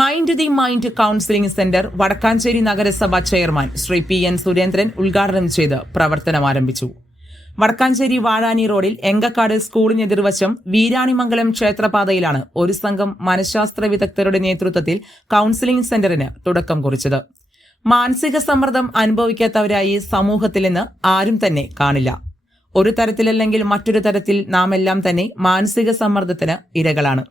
Mind the mind counselling centre Vadakkanchery നഗരസഭ chairman Shri P N Surendran ഉദ്ഘാടനം ചെയ്ത് പ്രവർത്തനം ആരംഭിച്ചു. വടക്കാഞ്ചേരി വാഴാനി റോഡിൽ എങ്കക്കാട് സ്കൂളിന് എതിർവശം വീരാണിമംഗലം ക്ഷേത്രപാതയിലാണ് ഒരു സംഘം മനഃശാസ്ത്ര വിദഗ്ധരുടെ നേതൃത്വത്തിൽ കൗൺസിലിംഗ് സെന്ററിന് തുടക്കം കുറിച്ചത്. മാനസിക സമ്മർദ്ദം അനുഭവിക്കാത്തവരായി സമൂഹത്തിൽ നിന്ന് ആരും തന്നെ കാണില്ല. ഒരു തരത്തിലല്ലെങ്കിൽ മറ്റൊരു തരത്തിൽ നാം എല്ലാം തന്നെ മാനസിക സമ്മർദ്ദത്തിന് ഇരകളാണ്.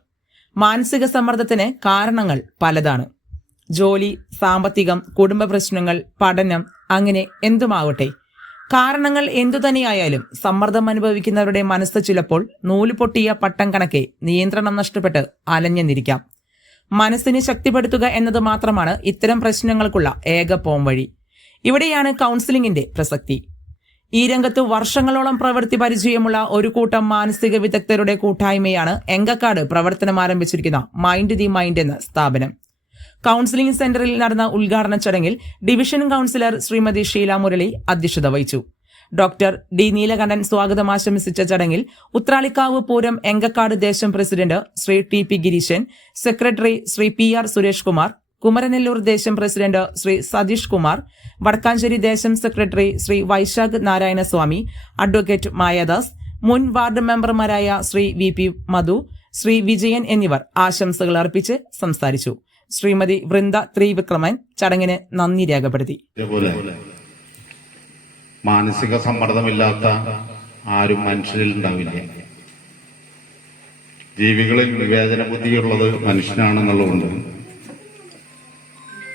മാനസിക സമ്മർദ്ദത്തിന് കാരണങ്ങൾ പലതാണ്. ജോലി സാമ്പത്തികം കുടുംബ പ്രശ്നങ്ങൾ പഠനം അങ്ങനെ എന്തുമാവട്ടെ. കാരണങ്ങൾ എന്തുതന്നെയായാലും സമ്മർദ്ദം അനുഭവിക്കുന്നവരുടെ മനസ്സ് ചിലപ്പോൾ നൂൽ പൊട്ടിയ പട്ടം കണക്കെ നിയന്ത്രണം നഷ്ടപ്പെട്ട് അലഞ്ഞെന്നിരിക്കാം. മനസ്സിനെ ശക്തിപ്പെടുത്തുക എന്നത് മാത്രമാണ് ഇത്തരം പ്രശ്നങ്ങൾക്കുള്ള ഏക പോംവഴി. ഇവിടെയാണ് കൗൺസിലിംഗിന്റെ പ്രസക്തി. ഈ രംഗത്ത് വർഷങ്ങളോളം പ്രവൃത്തി പരിചയമുള്ള ഒരു കൂട്ടം മാനസിക വിദഗ്ധരുടെ കൂട്ടായ്മയാണ് എങ്കക്കാട് പ്രവർത്തനം ആരംഭിച്ചിരിക്കുന്ന മൈൻഡ് ദി മൈൻഡ് എന്ന സ്ഥാപനം. കൗൺസിലിംഗ് സെന്ററിൽ നടന്ന ഉദ്ഘാടന ചടങ്ങിൽ ഡിവിഷൻ കൗൺസിലർ ശ്രീമതി ഷീല മുരളി അധ്യക്ഷത വഹിച്ചു. ഡോക്ടർ ഡി നീലകണ്ഠൻ സ്വാഗതം ആശംസിച്ച ചടങ്ങിൽ ഉത്രാളിക്കാവ് പൂരം എങ്കക്കാട് ദേശം president Shri T P Gireesan secretary Shri P R Suresh Kumar Kumaranellur ദേശം പ്രസിഡന്റ് ശ്രീ സതീഷ് കുമാർ വടക്കാഞ്ചേരി ദേശം സെക്രട്ടറി ശ്രീ വൈശാഖ് നാരായണസ്വാമി അഡ്വക്കേറ്റ് മായാദാസ് മുൻ വാർഡ് മെമ്പർമാരായ ശ്രീ വി പി മധു ശ്രീ വിജയൻ എന്നിവർ ആശംസകൾ അർപ്പിച്ച് സംസാരിച്ചു. ശ്രീമതി വൃന്ദ ത്രിവിക്രമൻ ചടങ്ങിന് നന്ദി രേഖപ്പെടുത്തി. മാനസിക സമ്മർദ്ദമില്ലാത്ത ആരും മനുഷ്യരിൽ ഉണ്ടാവില്ല. ജീവികളിൽ വിവേചന ബുദ്ധിയുള്ളത് മനുഷ്യനാണെന്നുള്ളതുകൊണ്ട്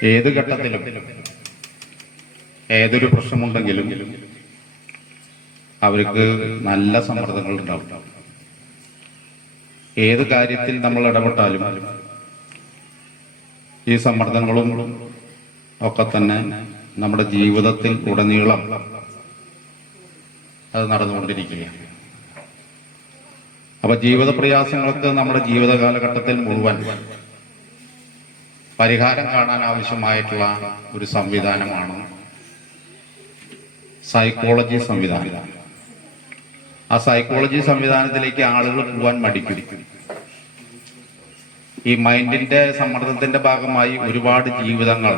ഏത് ഘട്ടത്തിലും ഏതൊരു പ്രശ്നമുണ്ടെങ്കിലും അവർക്ക് നല്ല സമ്മർദ്ദങ്ങൾ ഉണ്ടാവും. ഏത് കാര്യത്തിൽ നമ്മൾ ഇടപെട്ടാലും ഈ സമ്മർദ്ദങ്ങളും ഒക്കെ തന്നെ നമ്മുടെ ജീവിതത്തിൽ ഉടനീളം അത് നടന്നുകൊണ്ടിരിക്കുകയാണ്. അപ്പൊ ജീവിത പ്രയാസങ്ങൾക്ക് നമ്മുടെ ജീവിത കാലഘട്ടത്തിൽ മുഴുവൻ പരിഹാരം കാണാൻ ആവശ്യമായിട്ടുള്ള ഒരു സംവിധാനമാണ് സൈക്കോളജി സംവിധാനം. ആ സൈക്കോളജി സംവിധാനത്തിലേക്ക് ആളുകൾ പോകാൻ മടിക്കും. ഈ മൈൻഡിന്റെ സമ്മർദ്ദത്തിന്റെ ഭാഗമായി ഒരുപാട് ജീവിതങ്ങൾ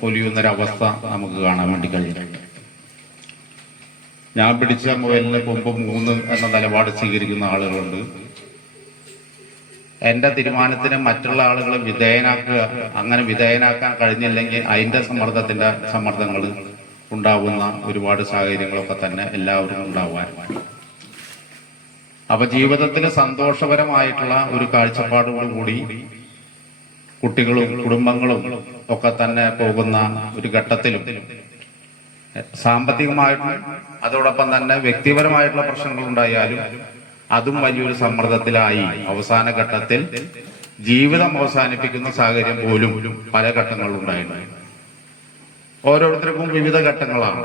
പൊലിയുന്നൊരവസ്ഥ നമുക്ക് കാണാൻ വേണ്ടി കഴിയുന്നുണ്ട് ഞാൻ പിടിച്ച മൊബൈലിന് മുമ്പ് മൂന്ന് എന്ന നിലപാട് സ്വീകരിക്കുന്ന ആളുകളുണ്ട്. എന്റെ തീരുമാനത്തിന് മറ്റുള്ള ആളുകളെ വിധേയനാക്കുക. അങ്ങനെ വിധേയനാക്കാൻ കഴിഞ്ഞില്ലെങ്കിൽ അതിന്റെ സമ്മർദ്ദത്തിന്റെ സമ്മർദ്ദങ്ങൾ ഉണ്ടാവുന്ന ഒരുപാട് സാഹചര്യങ്ങളൊക്കെ തന്നെ എല്ലാവരും ഉണ്ടാവാൻ. അപ്പൊ ജീവിതത്തിൽ സന്തോഷപരമായിട്ടുള്ള ഒരു കാഴ്ചപ്പാടുകൾ കൂടി കുട്ടികളും കുടുംബങ്ങളും ഒക്കെ തന്നെ പോകുന്ന ഒരു ഘട്ടത്തിലും സാമ്പത്തികമായിട്ടും അതോടൊപ്പം തന്നെ വ്യക്തിപരമായിട്ടുള്ള പ്രശ്നങ്ങൾ ഉണ്ടായാലും അതും വലിയൊരു സമ്മർദ്ദത്തിലായി. അവസാന ഘട്ടത്തിൽ ജീവിതം അവസാനിപ്പിക്കുന്ന സാഹചര്യം പോലും പല ഘട്ടങ്ങളിലും ഉണ്ടായിട്ടുണ്ട് ഓരോരുത്തർക്കും വിവിധ ഘട്ടങ്ങളാണ്.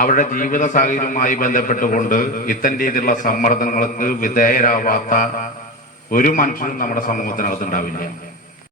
അവരുടെ ജീവിത സാഹചര്യവുമായി ബന്ധപ്പെട്ടുകൊണ്ട് ഇത്തരം രീതിയിലുള്ള സമ്മർദ്ദങ്ങൾക്ക് വിധേയരാവാത്ത ഒരു മനുഷ്യനും നമ്മുടെ സമൂഹത്തിനകത്ത് ഉണ്ടാവില്ല.